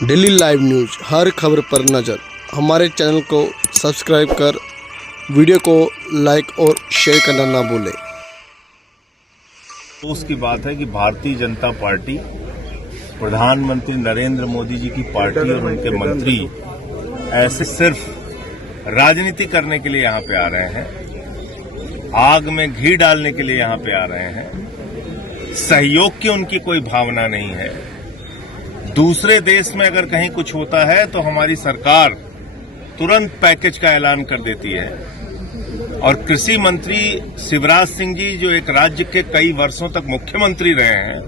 Daily live news हर खबर पर नज़र। हमारे चैनल को सब्सक्राइब कर वीडियो को लाइक और शेयर करना ना भूलें। तो उसकी बात है कि भारतीय जनता पार्टी, प्रधानमंत्री नरेंद्र मोदी जी की पार्टी और उनके मंत्री ऐसे सिर्फ राजनीति करने के लिए यहाँ पे आ रहे हैं, आग में घी डालने के लिए यहाँ पे आ रहे हैं। सहयोग की उनकी कोई भावना नहीं है। दूसरे देश में अगर कहीं कुछ होता है तो हमारी सरकार तुरंत पैकेज का ऐलान कर देती है। और कृषि मंत्री शिवराज सिंह जी, जो एक राज्य के कई वर्षों तक मुख्यमंत्री रहे हैं,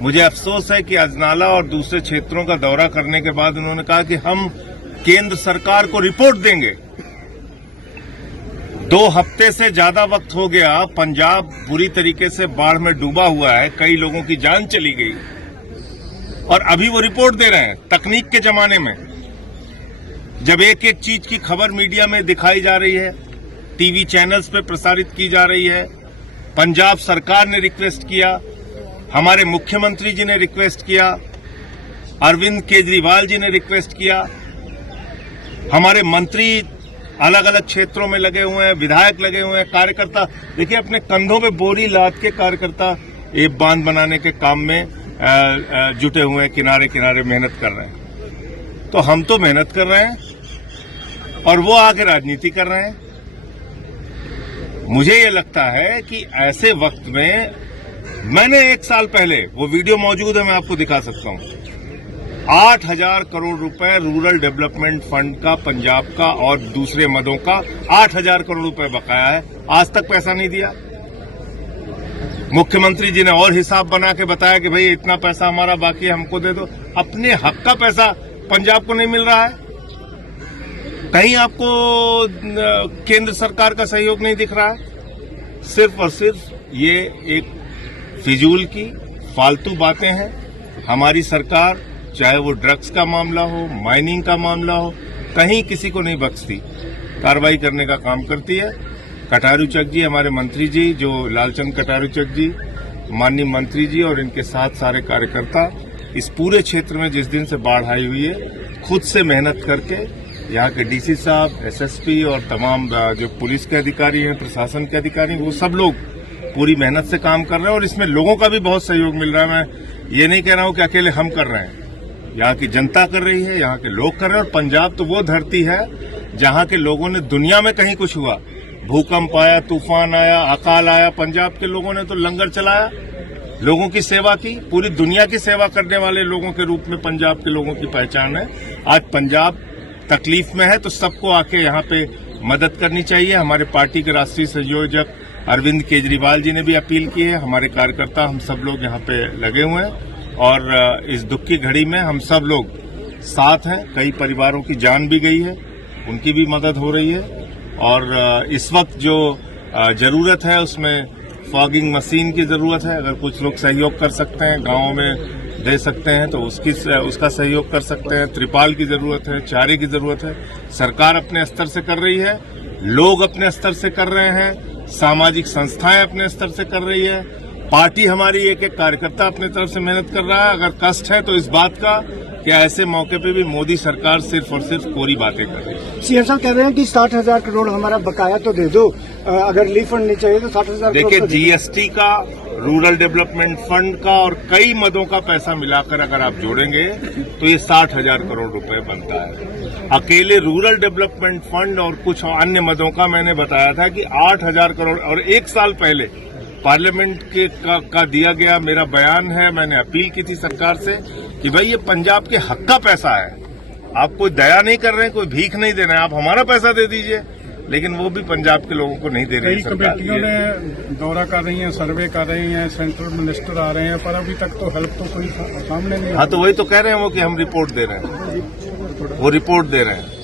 मुझे अफसोस है कि अजनाला और दूसरे क्षेत्रों का दौरा करने के बाद उन्होंने कहा कि हम केंद्र सरकार को रिपोर्ट देंगे। 2 हफ्ते से ज्यादा वक्त हो गया, पंजाब बुरी तरीके से बाढ़ में डूबा हुआ है, कई लोगों की जान चली गई और अभी वो रिपोर्ट दे रहे हैं। तकनीक के जमाने में जब एक एक चीज की खबर मीडिया में दिखाई जा रही है, टीवी चैनल्स पे प्रसारित की जा रही है, पंजाब सरकार ने रिक्वेस्ट किया, हमारे मुख्यमंत्री जी ने रिक्वेस्ट किया, अरविंद केजरीवाल जी ने रिक्वेस्ट किया, हमारे मंत्री अलग अलग क्षेत्रों में लगे हुए हैं, विधायक लगे हुए हैं, कार्यकर्ता देखिए अपने कंधों पे बोरी लाद के कार्यकर्ता ये बांध बनाने के काम में जुटे हुए हैं, किनारे किनारे मेहनत कर रहे हैं। तो हम तो मेहनत कर रहे हैं और वो आके राजनीति कर रहे हैं। मुझे ये लगता है कि ऐसे वक्त में मैंने 1 साल पहले, वो वीडियो मौजूद है, मैं आपको दिखा सकता हूं, 8,000 करोड़ रुपए रूरल डेवलपमेंट फंड का, पंजाब का और दूसरे मदों का 8,000 करोड़ रुपए बकाया है, आज तक पैसा नहीं दिया। मुख्यमंत्री जी ने और हिसाब बना के बताया कि भाई इतना पैसा हमारा बाकी है, हमको दे दो। अपने हक का पैसा पंजाब को नहीं मिल रहा है। कहीं आपको केंद्र सरकार का सहयोग नहीं दिख रहा है। सिर्फ और सिर्फ ये एक फिजूल की फालतू बातें हैं। हमारी सरकार, चाहे वो ड्रग्स का मामला हो, माइनिंग का मामला हो, कहीं किसी को नहीं बख्शती, कार्रवाई करने का काम करती है। कटारू चक जी, हमारे मंत्री जी, जो लालचंद कटारू चक जी, माननीय मंत्री जी और इनके साथ सारे कार्यकर्ता इस पूरे क्षेत्र में जिस दिन से बाढ़ आई हुई है, खुद से मेहनत करके यहाँ के डीसी साहब, एसएसपी और तमाम जो पुलिस के अधिकारी हैं, प्रशासन के अधिकारी, वो सब लोग पूरी मेहनत से काम कर रहे हैं और इसमें लोगों का भी बहुत सहयोग मिल रहा है। मैं ये नहीं कह रहा हूं कि अकेले हम कर रहे हैं, यहाँ की जनता कर रही है, यहाँ के लोग कर रहे हैं। और पंजाब तो वो धरती है जहाँ के लोगों ने, दुनिया में कहीं कुछ हुआ, भूकंप आया, तूफान आया, अकाल आया, पंजाब के लोगों ने तो लंगर चलाया, लोगों की सेवा की। पूरी दुनिया की सेवा करने वाले लोगों के रूप में पंजाब के लोगों की पहचान है। आज पंजाब तकलीफ में है तो सबको आके यहाँ पे मदद करनी चाहिए। हमारे पार्टी के राष्ट्रीय संयोजक अरविंद केजरीवाल जी ने भी अपील की है। हमारे कार्यकर्ता, हम सब लोग यहाँ पे लगे हुए हैं और इस दुख की घड़ी में हम सब लोग साथ हैं। कई परिवारों की जान भी गई है, उनकी भी मदद हो रही है। और इस वक्त जो जरूरत है उसमें फॉगिंग मशीन की जरूरत है। अगर कुछ लोग सहयोग कर सकते हैं, गाँव में दे सकते हैं तो उसका सहयोग कर सकते हैं। त्रिपाल की जरूरत है, चारे की जरूरत है। सरकार अपने स्तर से कर रही है, लोग अपने स्तर से कर रहे हैं, सामाजिक संस्थाएं अपने स्तर से कर रही है, पार्टी हमारी एक एक कार्यकर्ता अपने तरफ से मेहनत कर रहा है। अगर कष्ट है तो इस बात का कि ऐसे मौके पे भी मोदी सरकार सिर्फ और सिर्फ कोरी बातें कर रही है। सीएम साहब कह रहे हैं कि 60,000 करोड़ हमारा बकाया तो दे दो, अगर रिलीफ फंड नहीं चाहिए तो 60,000 करोड़। देखिए, जीएसटी का, रूरल डेवलपमेंट फंड का और कई मदों का पैसा मिलाकर अगर आप जोड़ेंगे तो ये 60,000 करोड़ रुपए बनता है। अकेले रूरल डेवलपमेंट फंड और कुछ अन्य मदों का मैंने बताया था कि 8,000 करोड़। और 1 साल पहले पार्लियामेंट का दिया गया मेरा बयान है, मैंने अपील की थी सरकार से कि भाई ये पंजाब के हक का पैसा है, आप कोई दया नहीं कर रहे हैं, कोई भीख नहीं दे रहे हैं, आप हमारा पैसा दे दीजिए। लेकिन वो भी पंजाब के लोगों को नहीं दे रही है। कई कमेटियों ने दौरा कर रही हैं, सर्वे कर रही हैं, सेंट्रल मिनिस्टर आ रहे हैं, पर अभी तक तो हेल्प तो कोई सामने नहीं। हाँ, तो वही तो कह रहे हैं वो कि हम रिपोर्ट दे रहे हैं, वो रिपोर्ट दे रहे हैं।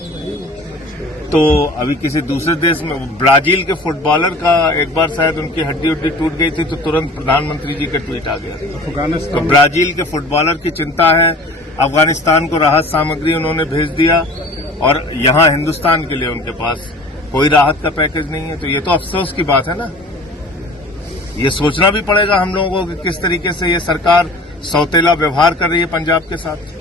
तो अभी किसी दूसरे देश में, ब्राजील के फुटबॉलर का एक बार शायद उनकी हड्डी उड्डी टूट गई थी तो तुरंत प्रधानमंत्री जी का ट्वीट आ गया। अफगानिस्तान, तो ब्राजील के फुटबॉलर की चिंता है। अफगानिस्तान को राहत सामग्री उन्होंने भेज दिया और यहाँ हिंदुस्तान के लिए उनके पास कोई राहत का पैकेज नहीं है। तो ये तो अफसोस की बात है ना। ये सोचना भी पड़ेगा हम लोगों को कि किस तरीके से ये सरकार सौतेला व्यवहार कर रही है पंजाब के साथ।